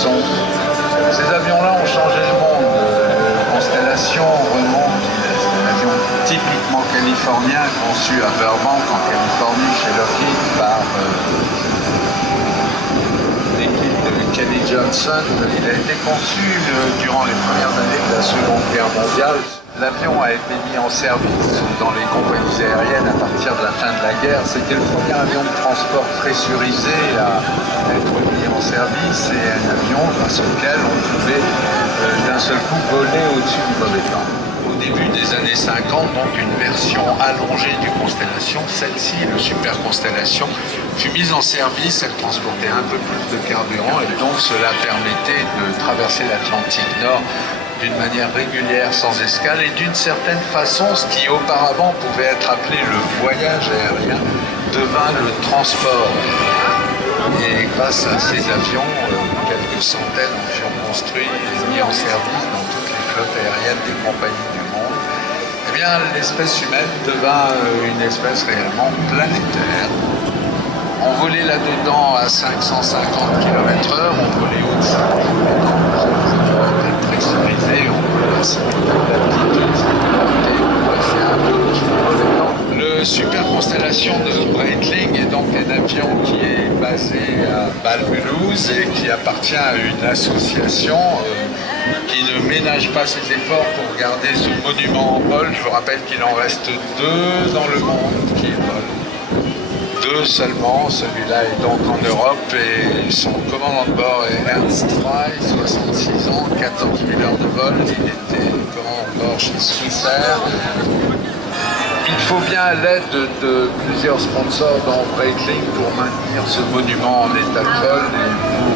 son. Ces avions-là ont changé le monde. Constellation remonte, c'est un avion typiquement californien conçu à Burbank en Californie chez Lockheed par l'équipe de Kenny Johnson. Il a été conçu durant les premières années de la Seconde Guerre mondiale. L'avion a été mis en service dans les compagnies aériennes à partir de la fin de la guerre. C'était le premier avion de transport pressurisé à être mis en service et un avion grâce auquel on pouvait d'un seul coup voler au-dessus du mauvais temps. Au début des années 50, donc une version allongée du Constellation, celle-ci, le Super Constellation, fut mise en service. Elle transportait un peu plus de carburant et donc cela permettait de traverser l'Atlantique Nord d'une manière régulière, sans escale, et d'une certaine façon, ce qui auparavant pouvait être appelé le voyage aérien devint le transport. Et grâce à ces avions, quelques centaines furent construits et mis en service dans toutes les flottes aériennes des compagnies du monde. Eh bien, l'espèce humaine devint une espèce réellement planétaire. On volait là-dedans à 550 km/h, on volait au-dessus pressurisé, on volait à 50 d'altitude. Le Super Constellation de Breitling est donc un avion qui est basé à Bâle-Mulhouse et qui appartient à une association qui ne ménage pas ses efforts pour garder ce monument en vol. Je vous rappelle qu'il en reste 2 dans le monde qui volent. 2 seulement, celui-là est donc en Europe et son commandant de bord est Ernst Frey, 66 ans, 14 000 heures de vol. Il était commandant de bord chez Swissair. Il faut bien l'aide de plusieurs sponsors dans Breitling pour maintenir ce monument en état de vol et pour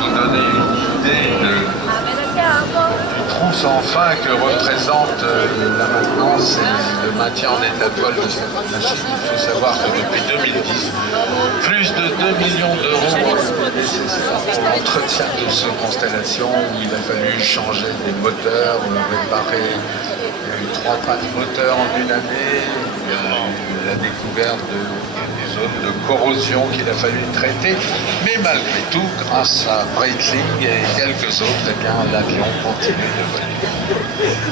vous donner une idée du trou sans fin que représente la maintenance et le maintien en état de vol de cette machine. Il faut savoir que depuis 2010, plus de 2 millions d'euros ont été nécessaires pour l'entretien de ce Constellation où il a fallu changer des moteurs, réparer. Il y a eu 3 pannes moteurs en une année, il y a eu la découverte des zones de corrosion qu'il a fallu traiter, mais malgré tout, grâce à Breitling et quelques autres, eh bien, l'avion continue de voler.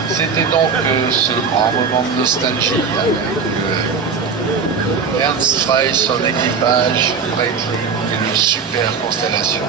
C'était donc ce grand moment de nostalgie avec Ernst Frey, son équipage, Breitling et le Super Constellation.